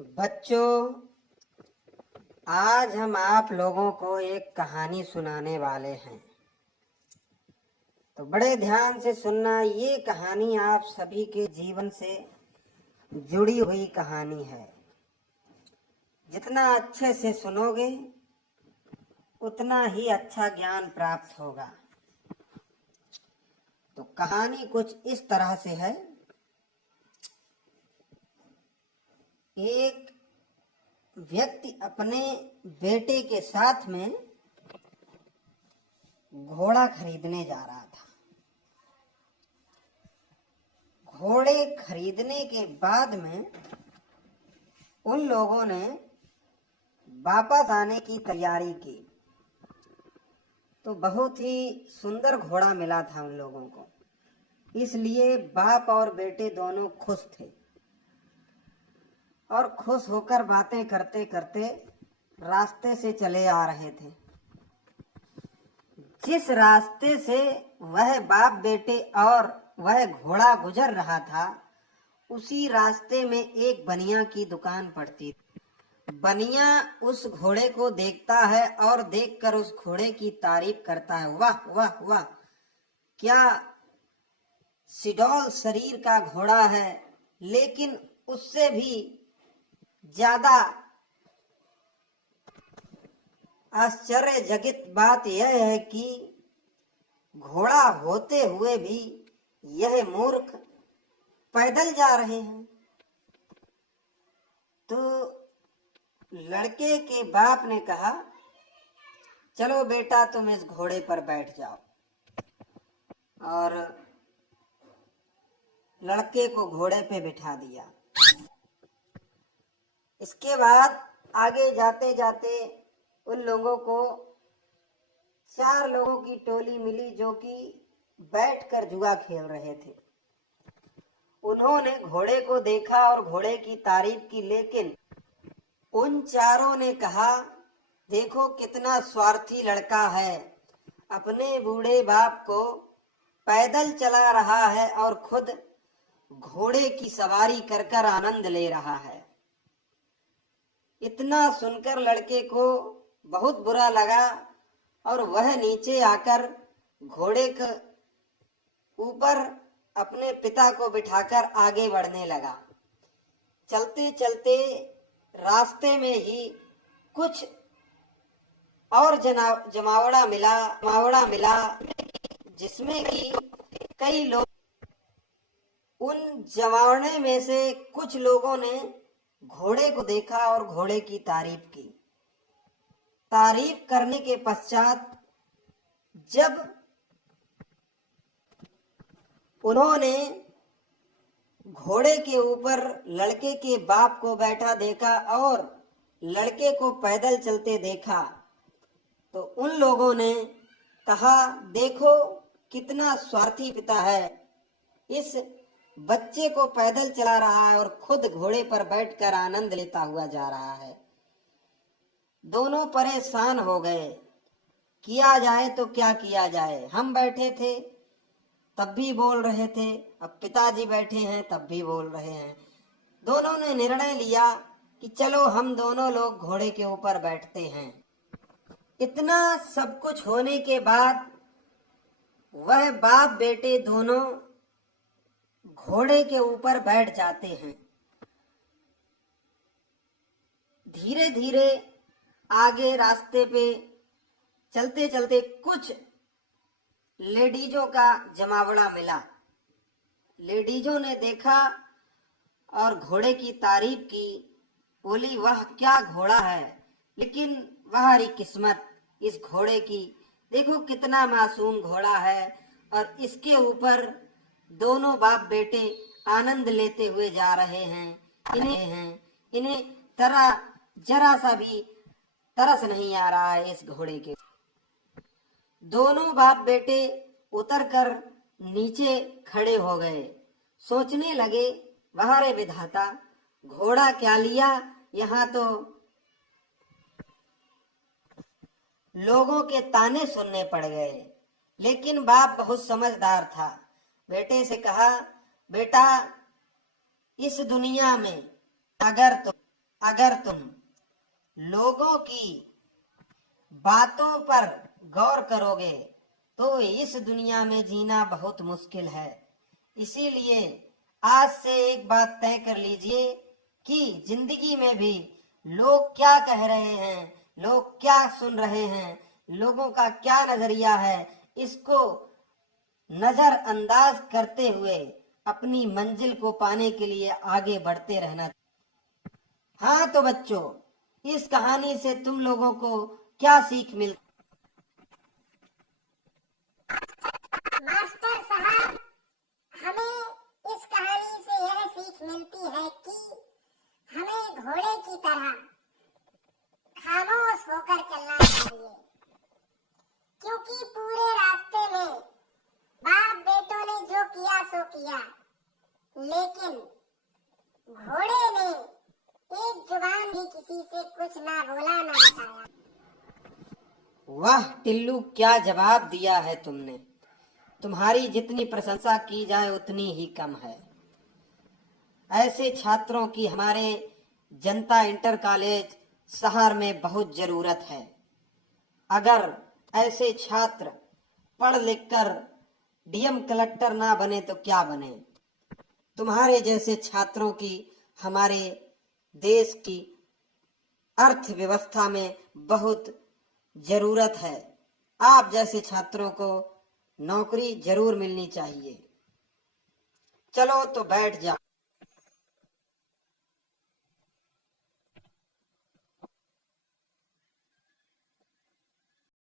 बच्चों, आज हम आप लोगों को एक कहानी सुनाने वाले हैं। तो बड़े ध्यान से सुनना। ये कहानी आप सभी के जीवन से जुड़ी हुई कहानी है। जितना अच्छे से सुनोगे उतना ही अच्छा ज्ञान प्राप्त होगा। तो कहानी कुछ इस तरह से है। एक व्यक्ति अपने बेटे के साथ में घोड़ा खरीदने जा रहा था। घोड़े खरीदने के बाद में उन लोगों ने वापस आने की तैयारी की। तो बहुत ही सुंदर घोड़ा मिला था उन लोगों को, इसलिए बाप और बेटे दोनों खुश थे और खुश होकर बातें करते करते रास्ते से चले आ रहे थे। जिस रास्ते से वह बाप बेटे और वह घोड़ा गुजर रहा था, उसी रास्ते में एक बनिया की दुकान पड़ती थी। बनिया उस घोड़े को देखता है और देखकर उस घोड़े की तारीफ करता है। वाह वाह वाह, क्या सिडौल शरीर का घोड़ा है। लेकिन उससे भी ज्यादा आश्चर्यजनक बात यह है कि घोड़ा होते हुए भी यह मूर्ख पैदल जा रहे हैं। तो लड़के के बाप ने कहा, चलो बेटा तुम इस घोड़े पर बैठ जाओ। और लड़के को घोड़े पे बिठा दिया। इसके बाद आगे जाते जाते उन लोगों को 4 लोगों की टोली मिली जो कि बैठकर जुआ खेल रहे थे। उन्होंने घोड़े को देखा और घोड़े की तारीफ की, लेकिन उन चारों ने कहा, देखो कितना स्वार्थी लड़का है, अपने बूढ़े बाप को पैदल चला रहा है और खुद घोड़े की सवारी कर कर आनंद ले रहा है। इतना सुनकर लड़के को बहुत बुरा लगा और वह नीचे आकर घोड़े के ऊपर अपने पिता को बिठाकर आगे बढ़ने लगा। चलते चलते रास्ते में ही कुछ और जमावड़ा मिला जिसमें कि कई लोग, उन जमावड़े में से कुछ लोगों ने घोड़े को देखा और घोड़े की तारीफ की। तारीफ करने के पश्चात जब उन्होंने घोड़े के ऊपर लड़के के बाप को बैठा देखा और लड़के को पैदल चलते देखा, तो उन लोगों ने कहा, देखो कितना स्वार्थी पिता है, इस बच्चे को पैदल चला रहा है और खुद घोड़े पर बैठकर आनंद लेता हुआ जा रहा है। दोनों परेशान हो गए। किया जाए तो क्या किया जाए। हम बैठे थे तब भी बोल रहे थे, अब पिताजी बैठे हैं तब भी बोल रहे हैं। दोनों ने निर्णय लिया कि चलो हम दोनों लोग घोड़े के ऊपर बैठते हैं। इतना सब कुछ होने के बाद वह बाप बेटे दोनों घोड़े के ऊपर बैठ जाते हैं। धीरे धीरे आगे रास्ते पे चलते चलते कुछ लेडीजों का जमावड़ा मिला। लेडीजों ने देखा और घोड़े की तारीफ की, बोली वाह क्या घोड़ा है, लेकिन वाह किस्मत इस घोड़े की, देखो कितना मासूम घोड़ा है और इसके ऊपर दोनों बाप बेटे आनंद लेते हुए जा रहे हैं। इन्हें जरा सा भी तरस नहीं आ रहा है इस घोड़े के। दोनों बाप बेटे उतरकर नीचे खड़े हो गए। सोचने लगे, वाह रे विधाता, घोड़ा क्या लिया, यहाँ तो लोगों के ताने सुनने पड़ गए। लेकिन बाप बहुत समझदार था। बेटे से कहा, बेटा इस दुनिया में अगर तुम अगर तुम लोगों की बातों पर गौर करोगे तो इस दुनिया में जीना बहुत मुश्किल है। इसीलिए आज से एक बात तय कर लीजिए कि जिंदगी में भी लोग क्या कह रहे हैं, लोग क्या सुन रहे हैं, लोगों का क्या नजरिया है, इसको नजरअंदाज करते हुए अपनी मंजिल को पाने के लिए आगे बढ़ते रहना। हाँ तो बच्चों, इस कहानी से तुम लोगों को क्या सीख मिलती? मास्टर साहब, हमें इस कहानी से यह सीख मिलती है कि हमें घोड़े की तरह खामोश होकर चलना चाहिए, क्योंकि पूरे रास्ते में बाप बेटों ने जो किया सो किया, लेकिन घोड़े ने एक जुबान भी किसी से कुछ ना बोला ना बताया। वाह टिल्लू, क्या जवाब दिया है तुमने। तुम्हारी जितनी प्रशंसा की जाए उतनी ही कम है। ऐसे छात्रों की हमारे जनता इंटर कॉलेज शहर में बहुत जरूरत है। अगर ऐसे छात्र पढ़ लिख कर डीएम कलेक्टर ना बने तो क्या बने। तुम्हारे जैसे छात्रों की हमारे देश की अर्थव्यवस्था में बहुत जरूरत है। आप जैसे छात्रों को नौकरी जरूर मिलनी चाहिए। चलो तो बैठ जाओ।